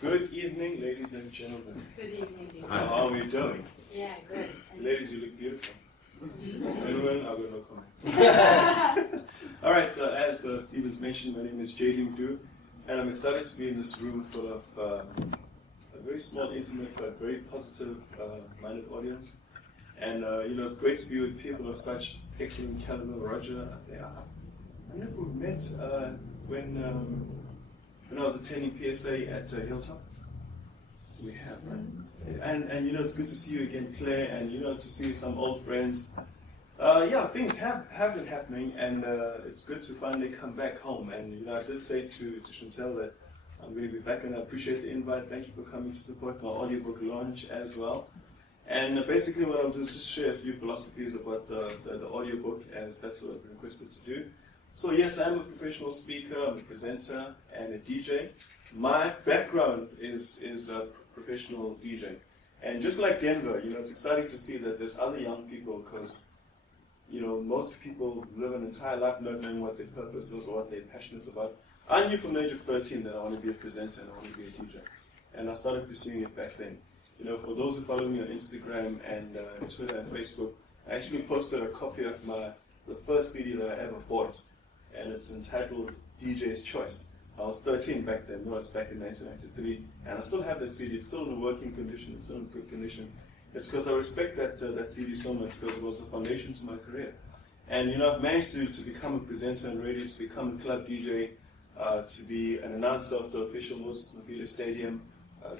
Good evening, ladies and gentlemen. Good evening. How are we doing? Yeah, good. Ladies, you look beautiful. Gentlemen, I've got no comment. All right, as Stevens mentioned, my name is J.D. Mabhida, and I'm excited to be in this room full of a very small, intimate, but very positive-minded audience. And, it's great to be with people of such excellent caliber. Roger, I never met when I was attending PSA at Hilltop. We have, right? And it's good to see you again, Claire, and to see some old friends. Things have been happening, and it's good to finally come back home. And I did say to Chantel that I'm going to be back, and I appreciate the invite. Thank you for coming to support my audiobook launch as well. And basically, what I'll do is just share a few philosophies about the audiobook, as that's what I've been requested to do. So yes, I'm a professional speaker, I'm a presenter, and a DJ. My background is a professional DJ. And just like Denver, it's exciting to see that there's other young people, because most people live an entire life not knowing what their purpose is or what they're passionate about. I knew from the age of 13 that I want to be a presenter and I want to be a DJ. And I started pursuing it back then. For those who follow me on Instagram and Twitter and Facebook, I actually posted a copy of the first CD that I ever bought. And it's entitled DJ's Choice. I was 13 back then, it was back in 1993, and I still have that CD. It's still in working condition, it's still in good condition. It's because I respect that CD so much, because it was the foundation to my career. And I've managed to become a presenter on radio, to become a club DJ, to be an announcer of the official Moses Mabhida Stadium,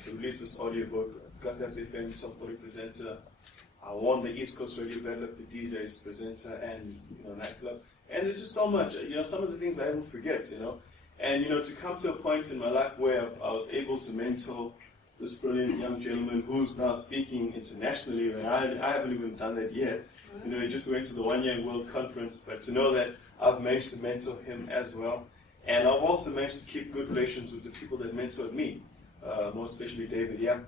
to release this audiobook, Gattas FM Top 40 presenter. I won the East Coast Radio Battle of the DJs presenter and nightclub. And there's just so much, some of the things I don't forget, And, to come to a point in my life where I was able to mentor this brilliant young gentleman who's now speaking internationally, and I haven't even done that yet. He just went to the One Young World Conference, but to know that I've managed to mentor him as well. And I've also managed to keep good relations with the people that mentored me, more especially David. Yeah,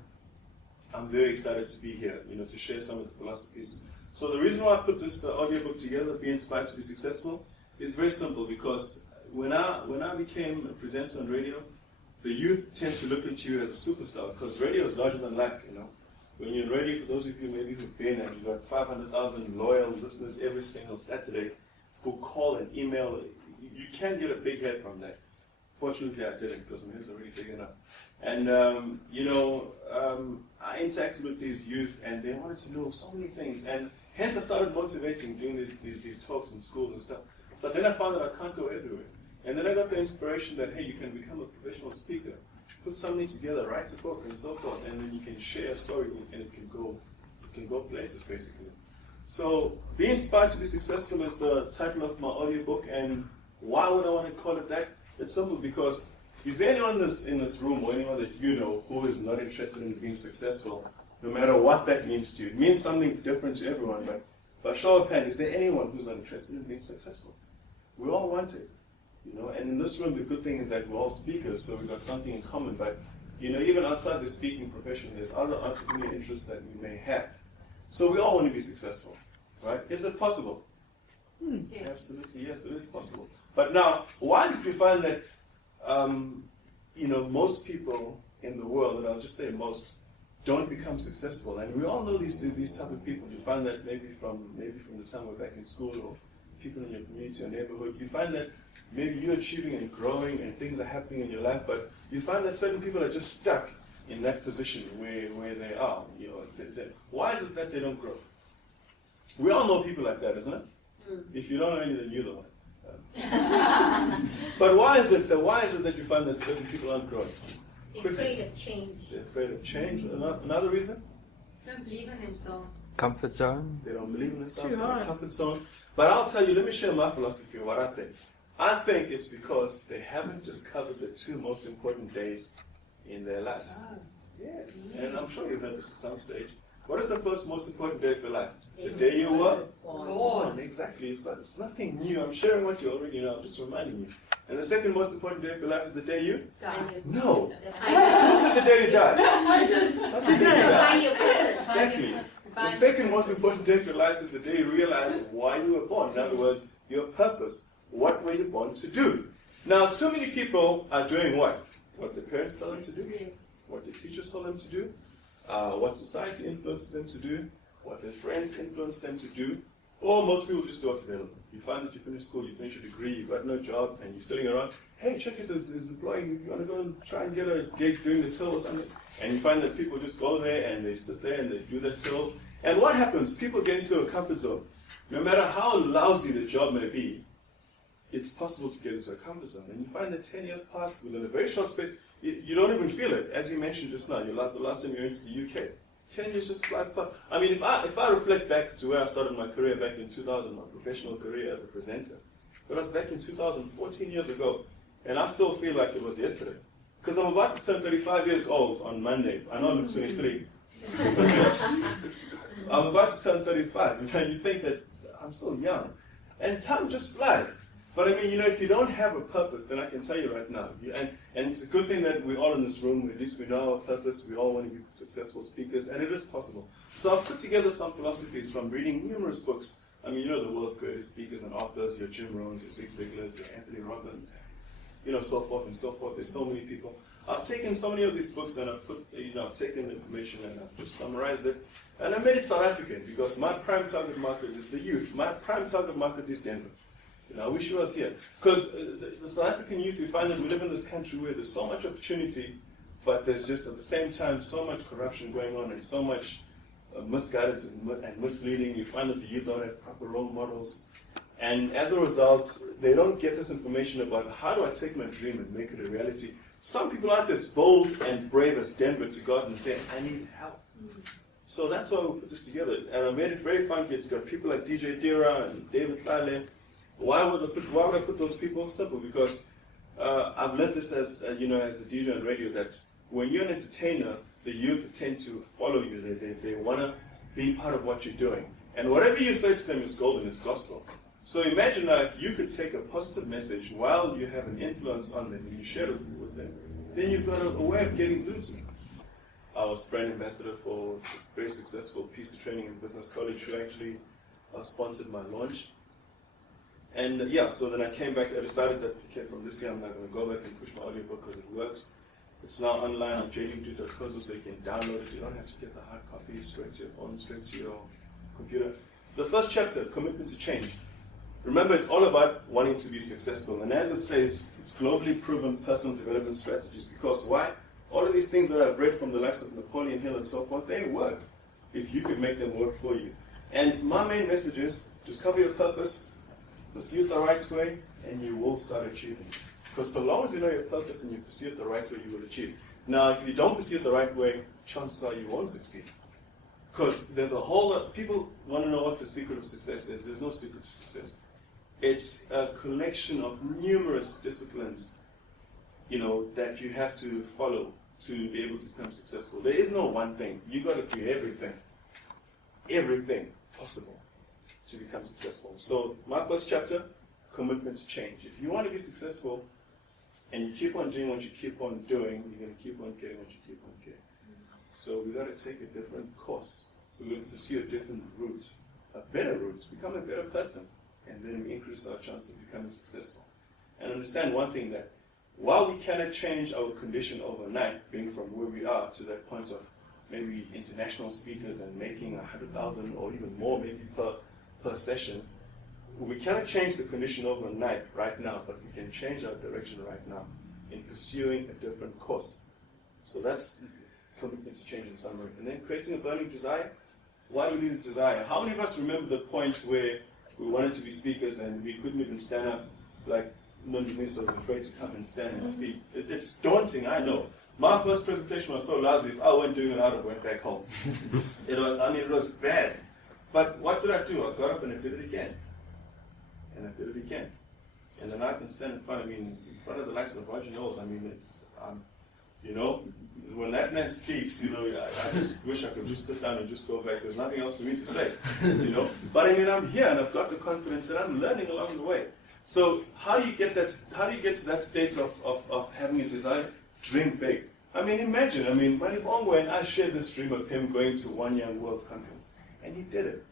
I'm very excited to be here, to share some of the philosophies. So the reason why I put this audiobook together, Be Inspired to Be Successful, is very simple, because when I became a presenter on radio, the youth tend to look at you as a superstar, because radio is larger than life, When you're in radio, for those of you maybe who've been, and you've got 500,000 loyal listeners every single Saturday who call and email, you can get a big head from that. Fortunately, I didn't, because my head's already big enough. And, I interacted with these youth, and they wanted to know so many things. And hence, I started motivating, doing these talks in schools and stuff. But then I found that I can't go everywhere. And then I got the inspiration that, hey, you can become a professional speaker, put something together, write a book, and so forth, and then you can share a story, and it can go places, basically. So, Be Inspired to Be Successful is the title of my audiobook, and why would I want to call it that? It's simple, because is there anyone in this room, or anyone that you know, who is not interested in being successful, no matter what that means to you? It means something different to everyone, but by show of hands, is there anyone who's not interested in being successful? We all want it, and in this room, the good thing is that we're all speakers, so we've got something in common, but, even outside the speaking profession, there's other entrepreneurial interests that we may have. So we all want to be successful, right? Is it possible? Yes. Absolutely, yes, it is possible. But now, why is it you find that, most people in the world, and I'll just say most, don't become successful? And we all know these type of people. You find that maybe from the time we're back in school, or people in your community or neighborhood, you find that maybe you're achieving and growing and things are happening in your life, but you find that certain people are just stuck in that position where they are. Why is it that they don't grow? We all know people like that, isn't it? If you don't know any, then you're the one. But why is it that you find that certain people aren't growing? They're afraid of change. They're afraid of change. Another reason? Don't believe in themselves. Comfort zone. They don't believe in themselves, in the comfort zone. But I'll tell you, let me share my philosophy of what I think. I think it's because they haven't discovered the two most important days in their lives. Oh. Yes, and I'm sure you've heard this at some stage. What is the first most important day of your life? The day you were born. Exactly. It's nothing new. I'm sharing what you already know. I'm just reminding you. And the second most important day of your life is the day you die. No. Who said the day you die? It's not the day you die. Find your purpose. Exactly. The second most important day of your life is the day you realize why you were born. In other words, your purpose. What were you born to do? Now, too many people are doing what? What their parents tell them to do? their teachers told them to do, what society influences them to do, what their friends influence them to do, or most people just do what's available. You find that you finish school, you finish your degree, you've got no job, and you're sitting around, hey, check this is employing, you want to go and try and get a gig doing the till or something? And you find that people just go there and they sit there and they do the till. And what happens? People get into a comfort zone. No matter how lousy the job may be, it's possible to get into a comfort zone. And you find that 10 years pass within a very short space, you don't even feel it. As you mentioned just now, the last time you went to the UK, 10 years just flies past. I mean, if I reflect back to where I started my career back in 2000, my professional career as a presenter, it was back in 2014 years ago, and I still feel like it was yesterday. Because I'm about to turn 35 years old on Monday. I know I'm 23. I'm about to turn 35, and you think that I'm still young. And time just flies. But I mean, if you don't have a purpose, then I can tell you right now, and it's a good thing that we're all in this room, at least we know our purpose, we all want to be successful speakers, and it is possible. So I've put together some philosophies from reading numerous books. I mean, the world's greatest speakers and authors, your Jim Rohns, your Zig Ziglars, your Anthony Robbins, so forth and so forth. There's so many people. I've taken so many of these books and I've put, I've taken the information and I've just summarized it. And I made it South African because my prime target market is the youth. My prime target market is Denver. I wish he was here. Because the South African youth, we find that we live in this country where there's so much opportunity, but there's just at the same time so much corruption going on and so much misguidance and misleading. You find that the youth don't have proper role models. And as a result, they don't get this information about how do I take my dream and make it a reality. Some people aren't as bold and brave as Denver to go out and say, I need help. So that's why we put this together. And I made it very funky. It's got people like DJ Dira and David Tlale. Why would I put those people? Simple, because I've learned this as a DJ on radio, that when you're an entertainer, the youth tend to follow you. They want to be part of what you're doing. And whatever you say to them is golden, it's gospel. So imagine now if you could take a positive message while you have an influence on them and you share it with them, then you've got a way of getting through to them. I was brand ambassador for a very successful PSASA training and business college who actually sponsored my launch. And so then I came back, I decided that, okay, from this year I'm not going to go back and push my audiobook because it works. It's now online on jdimdu.co, so you can download it. You don't have to get the hard copy straight to your phone, straight to your computer. The first chapter, commitment to change. Remember, it's all about wanting to be successful. And as it says, it's globally proven personal development strategies. Because why? All of these things that I've read from the likes of Napoleon Hill and so forth, they work if you could make them work for you. And my main message is, discover your purpose, pursue it the right way, and you will start achieving it. Because so long as you know your purpose and you pursue it the right way, you will achieve. Now, if you don't pursue it the right way, chances are you won't succeed. Because there's a whole lot, people want to know what the secret of success is. There's no secret to success. It's a collection of numerous disciplines, that you have to follow to be able to become successful. There is no one thing. You've got to do everything possible to become successful. So my first chapter, commitment to change. If you want to be successful and you keep on doing what you keep on doing, you're going to keep on getting what you keep on getting. So we've got to take a different course. We're going to pursue a different route, a better route, become a better person, and then we increase our chance of becoming successful. And understand one thing, that while we cannot change our condition overnight, being from where we are to that point of maybe international speakers and making 100,000 or even more maybe per session, we cannot change the condition overnight right now, but we can change our direction right now in pursuing a different course. So that's commitment to change in summary. And then creating a burning desire. Why do we need a desire? How many of us remember the point where we wanted to be speakers and we couldn't even stand up, like Nondiniso was afraid to come and stand and speak? It's daunting, I know. My first presentation was so lousy, if I weren't doing it, I would have went back home. It was bad. But what did I do? I got up and I did it again. And I did it again. And then I can stand in front of the likes of Roger Knowles. When that man speaks, I just wish I could just sit down and just go back. There's nothing else for me to say, But I'm here and I've got the confidence and I'm learning along the way. So how do you get to that state of having a desire? Dream big. Imagine, Malibongwe and I shared this dream of him going to One Young World Conference. And he did it.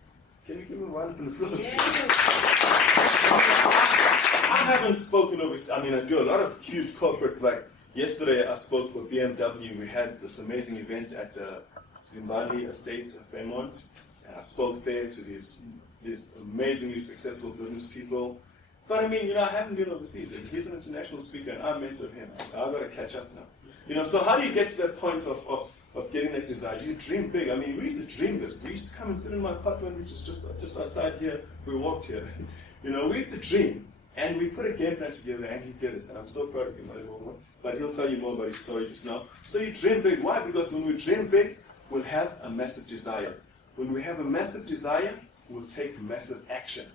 Can you give him a round of applause? Yeah. I haven't spoken overseas. I do a lot of huge corporate, Yesterday I spoke for BMW. We had this amazing event at Zimbabwe Estate, Fairmont, and I spoke there to these amazingly successful business people. But I mean, I haven't been overseas. He's an international speaker, and I mentored him. I've got to catch up now. So how do you get to that point of getting that desire? You dream big. I mean, we used to dream this. We used to come and sit in my apartment, which is just outside here. We walked here. We used to dream. And we put a game plan together, and he did it. And I'm so proud of him. But he'll tell you more about his story just now. So you dream big. Why? Because when we dream big, we'll have a massive desire. When we have a massive desire, we'll take massive action.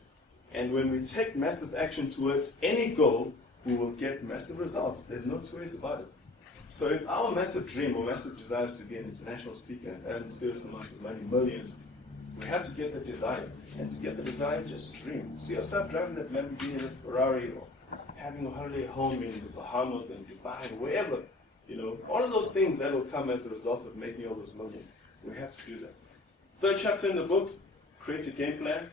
And when we take massive action towards any goal, we will get massive results. There's no two ways about it. So if our massive dream or massive desire is to be an international speaker and earn serious amounts of money, millions, we have to get the desire. And to get the desire, just dream. See yourself driving that Lamborghini or Ferrari, or having a holiday home in the Bahamas and Dubai, wherever. All of those things that will come as a result of making all those millions. We have to do that. Third chapter in the book, create a game plan.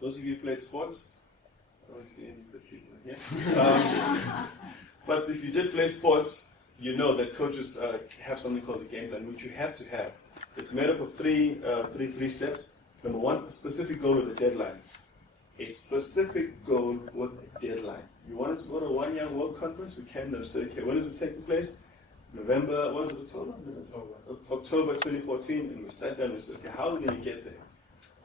Those of you who played sports, I don't see any good people here. But if you did play sports, you know that coaches have something called a game plan, which you have to have. It's made up of three steps. Number one, a specific goal with a deadline. A specific goal with a deadline. You wanted to go to a one-year world conference, we came there and said, okay, when does it take place? November, what is it, October? October 2014, and we sat down and said, okay, how are we going to get there?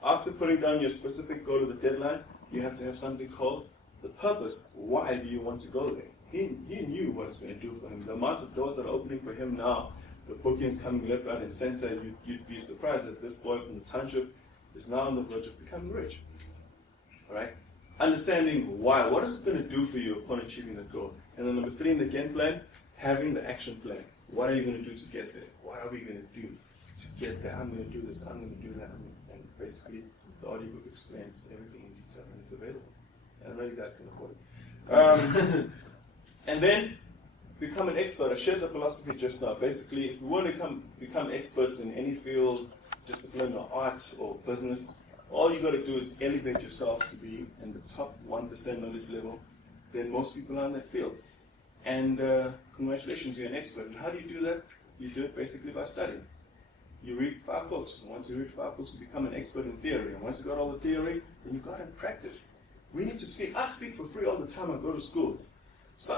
After putting down your specific goal with a deadline, you have to have something called the purpose. Why do you want to go there? He knew what it's going to do for him. The amount of doors that are opening for him now, the bookings coming left, right, and center, you'd be surprised that this boy from the township is now on the verge of becoming rich. All right? Understanding why. What is it going to do for you upon achieving that goal? And then number three in the game plan, having the action plan. What are you going to do to get there? What are we going to do to get there? I'm going to do this. I'm going to do that. And basically, the audiobook explains everything in detail, and it's available. And I know you guys can afford it. And then become an expert. I shared the philosophy just now. Basically, if we want to become experts in any field, discipline, or art, or business, all you got to do is elevate yourself to be in the top 1% knowledge level than most people are in that field. And congratulations, you're an expert. And how do you do that? You do it basically by studying. You read 5 books. Once you read 5 books, you become an expert in theory. And once you got all the theory, then you got to practice. We need to speak. I speak for free all the time. I go to schools.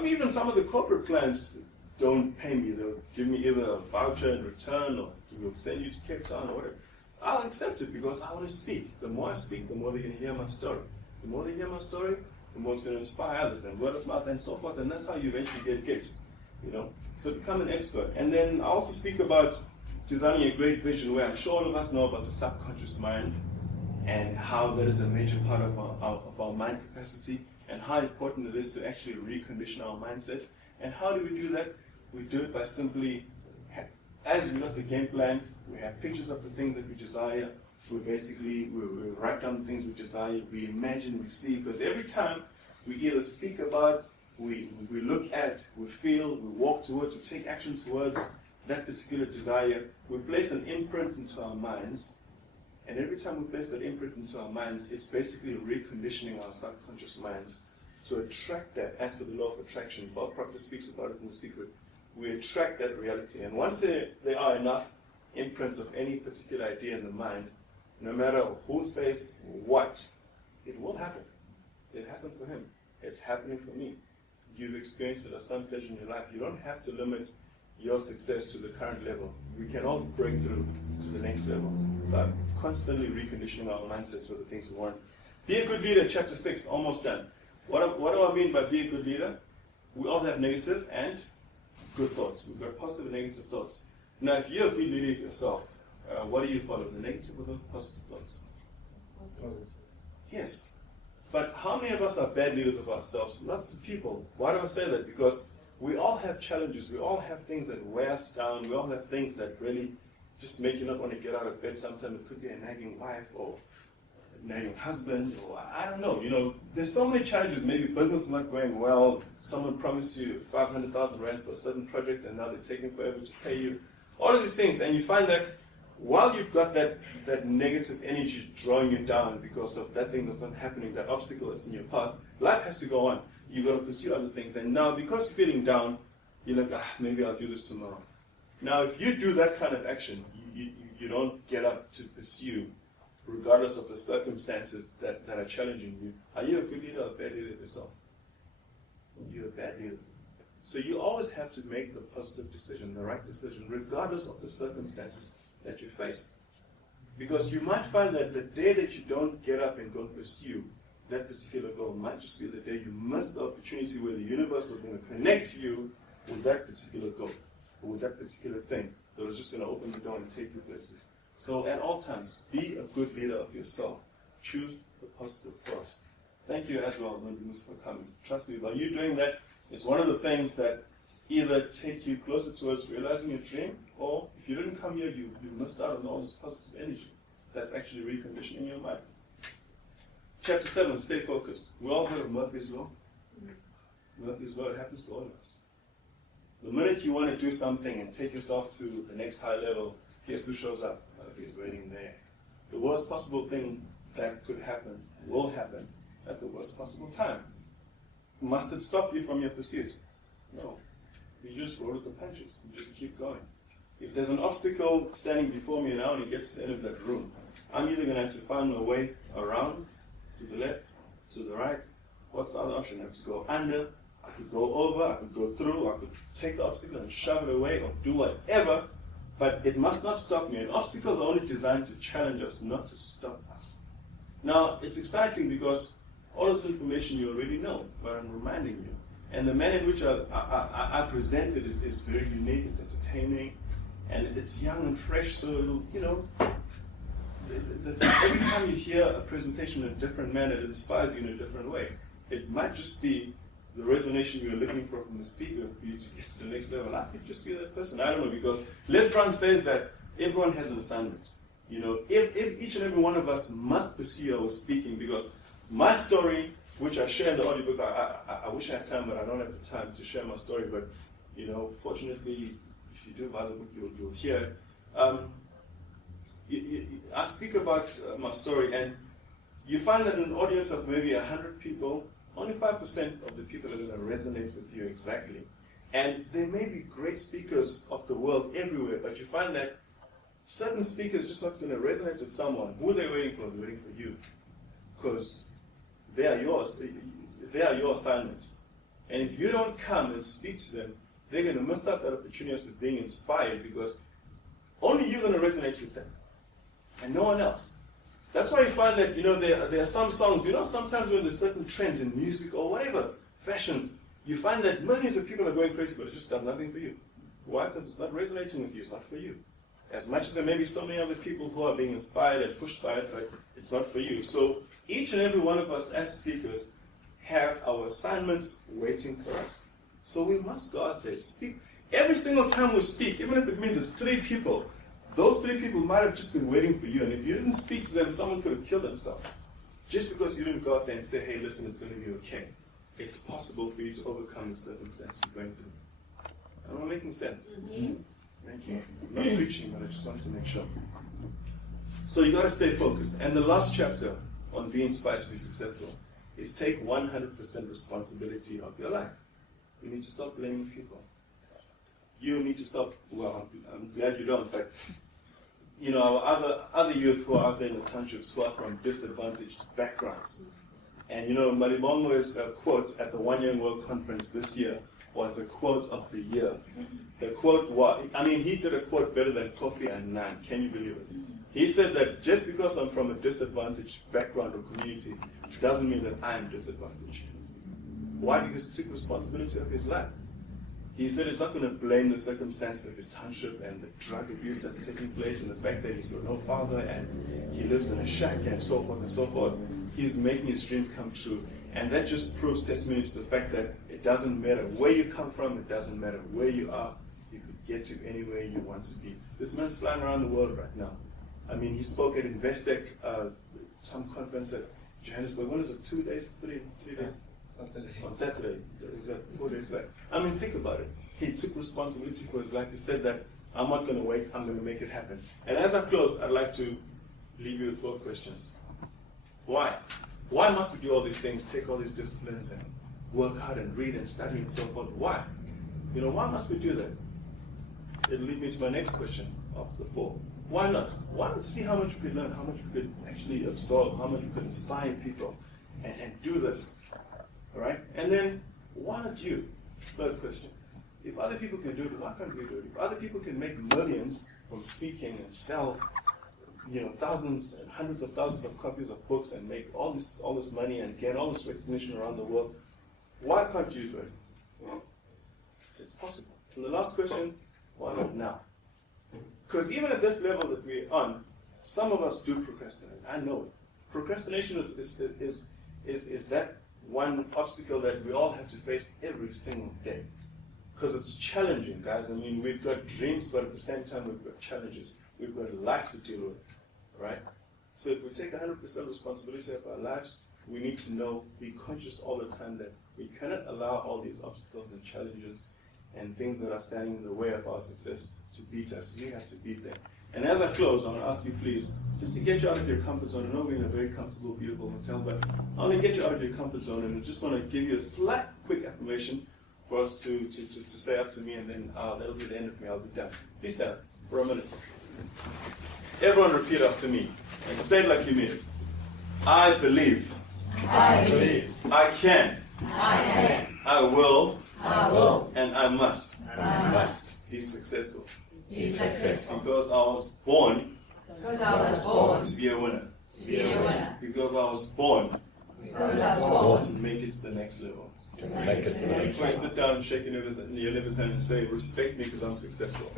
Even some of the corporate clients don't pay me. They'll give me either a voucher in return, or we'll send you to Cape Town or whatever. I'll accept it because I want to speak. The more I speak, the more they're going to hear my story. The more they hear my story, the more it's going to inspire others, and word of mouth and so forth. And that's how you eventually get gigs. So become an expert. And then I also speak about designing a great vision, where I'm sure all of us know about the subconscious mind and how that is a major part of our mind capacity, and how important it is to actually recondition our mindsets. And how do we do that? We do it by simply, as we got the game plan, we have pictures of the things that we desire. We write down the things we desire, we imagine, we see, because every time we either speak about, we look at, we feel, we walk towards, we take action towards that particular desire, we place an imprint into our minds. And every time we place that imprint into our minds, it's basically reconditioning our subconscious minds to attract that, as per the law of attraction. Bob Proctor speaks about it in The Secret. We attract that reality. And once there are enough imprints of any particular idea in the mind, no matter who says what, it will happen. It happened for him. It's happening for me. You've experienced it at some stage in your life. You don't have to limit your success to the current level. We can all break through to the next level by constantly reconditioning our mindsets for the things we want. Be a good leader, chapter 6, almost done. What do I mean by be a good leader? We all have negative and good thoughts. We've got positive and negative thoughts. Now, if you're a good leader yourself, what do you follow, the negative or the positive thoughts? Yes. But how many of us are bad leaders of ourselves? Lots of people. Why do I say that? Because we all have challenges. We all have things that wear us down. We all have things that really just make you not want to get out of bed. Sometimes it could be a nagging wife or a nagging husband, or I don't know. There's so many challenges. Maybe business is not going well. Someone promised you 500,000 rands for a certain project, and now they're taking forever to pay you. All of these things, and you find that while you've got that negative energy drawing you down because of that thing that's not happening, that obstacle that's in your path, life has to go on. You've got to pursue other things. And now, because you're feeling down, You're like, maybe I'll do this tomorrow. Now, if you do that kind of action, you don't get up to pursue, regardless of the circumstances that are challenging you. Are you a good leader or a bad leader yourself? You're a bad leader. So you always have to make the positive decision, the right decision, regardless of the circumstances that you face. Because you might find that the day that you don't get up and go pursue that particular goal might just be the day you missed the opportunity where the universe was going to connect you with that particular goal, or with that particular thing that was just going to open the door and take you places. So at all times, be a good leader of yourself. Choose the positive first. Thank you as well, Moses, for coming. Trust me, by you doing that, it's one of the things that either take you closer towards realizing your dream, or if you didn't come here, you missed out on all this positive energy that's actually reconditioning your mind. Chapter 7, stay focused. We all heard of Murphy's Law. Murphy's Law, it happens to all of us. The minute you want to do something and take yourself to the next high level, guess who shows up? Murphy's waiting there. The worst possible thing that could happen will happen at the worst possible time. Must it stop you from your pursuit? No. You just roll with the punches. You just keep going. If there's an obstacle standing before me now and it gets to the end of that room, I'm either going to have to find my way around, to the left, to the right. What's the other option? I have to go under, I could go over, I could go through, I could take the obstacle and shove it away or do whatever, but it must not stop me. And obstacles are only designed to challenge us, not to stop us. Now, it's exciting because all this information you already know, but I'm reminding you. And the manner in which I present it is very unique, it's entertaining, and it's young and fresh, so it'll, every time you hear a presentation in a different manner, it inspires you in a different way. It might just be the resonation you're looking for from the speaker for you to get to the next level. I could just be that person. I don't know, because Les Brown says that everyone has an assignment. If each and every one of us must pursue our speaking, because my story, which I share in the audiobook, I wish I had time, but I don't have the time to share my story. But fortunately, if you do buy the book, you'll hear it. I speak about my story, and you find that in an audience of maybe 100 people, only 5% of the people are going to resonate with you exactly. And there may be great speakers of the world everywhere, but you find that certain speakers just not going to resonate with someone. Who are they waiting for? They're waiting for you. Because they are yours. They are your assignment. And if you don't come and speak to them, they're going to miss out that opportunity of being inspired, because only you're going to resonate with them, and no one else. That's why you find that, there are some songs, sometimes when there's certain trends in music or whatever, fashion, you find that millions of people are going crazy, but it just does nothing for you. Why? Because it's not resonating with you, it's not for you. As much as there may be so many other people who are being inspired and pushed by it, but it's not for you. So each and every one of us as speakers have our assignments waiting for us. So we must go out there, speak. Every single time we speak, even if it means it's 3 people, those 3 people might have just been waiting for you. And if you didn't speak to them, someone could have killed themselves. Just because you didn't go out there and say, hey, listen, it's going to be okay. It's possible for you to overcome the circumstance you're going through. Am I making sense? Mm-hmm. Thank you. I'm not preaching, but I just wanted to make sure. So you got to stay focused. And the last chapter on being inspired to be successful is take 100% responsibility of your life. You need to stop blaming people. You need to stop, well, I'm glad you don't, but our other youth who are out there in the townships who are from disadvantaged backgrounds. And Malibongo's quote at the One Young World Conference this year was the quote of the year. The quote was, he did a quote better than Kofi Annan. Can you believe it? He said that just because I'm from a disadvantaged background or community, it doesn't mean that I'm disadvantaged. Why? Because he took responsibility of his life. He said he's not going to blame the circumstances of his township and the drug abuse that's taking place and the fact that he's got no father and he lives in a shack and so forth and so forth. He's making his dream come true. And that just proves testimony to the fact that it doesn't matter where you come from, it doesn't matter where you are, you could get to anywhere you want to be. This man's flying around the world right now. He spoke at Investec, some conference at Johannesburg. When is it? 2 days? 3 days? On Saturday. 4 days back. Think about it. He took responsibility for his life. He said that I'm not going to wait, I'm going to make it happen. And as I close, I'd like to leave you with 4 questions. Why? Why must we do all these things, take all these disciplines and work hard and read and study and so forth? Why? Why must we do that? It'll lead me to my next question of the 4. Why not? Why not see how much we could learn, how much we could actually absorb, how much we could inspire people and do this? All right? And then, why not you? Third question. If other people can do it, why can't we do it? If other people can make millions from speaking and sell, thousands and hundreds of thousands of copies of books and make all this money and gain all this recognition around the world, why can't you do it? Well, it's possible. And the last question, why not now? Because even at this level that we're on, some of us do procrastinate. I know it. Procrastination is that one obstacle that we all have to face every single day. Because it's challenging, guys. I mean, we've got dreams, but at the same time, we've got challenges. We've got life to deal with, right? So if we take 100% responsibility of our lives, we need to be conscious all the time that we cannot allow all these obstacles and challenges and things that are standing in the way of our success to beat us. We have to beat them. And as I close, I want to ask you, please, just to get you out of your comfort zone. I know we're in a very comfortable, beautiful hotel, but I want to get you out of your comfort zone, and I just want to give you a slight, quick affirmation for us to say after me, and then that'll be the end of me. I'll be done. Please stand up for a minute. Everyone repeat after me, and say it like you mean it. I believe. I believe. I can. I can. I will. I will. And I must. I must. Be successful. Be successful. Because I was born Because I was born to be a winner. to be a winner. Because I was born Because I was born to make it to the next level. to make it to the next So you level. sit down and shake your neighbor's hand and say, respect me because I'm successful.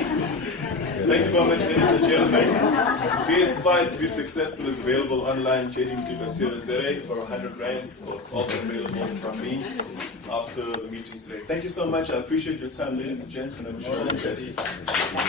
Thank you very much, ladies and gentlemen. Be inspired to be successful is available online, jdm2.co.za for 100 rands, or it's also available from me after the meeting today. Thank you so much. I appreciate your time, ladies and gents, and I wish you all the best.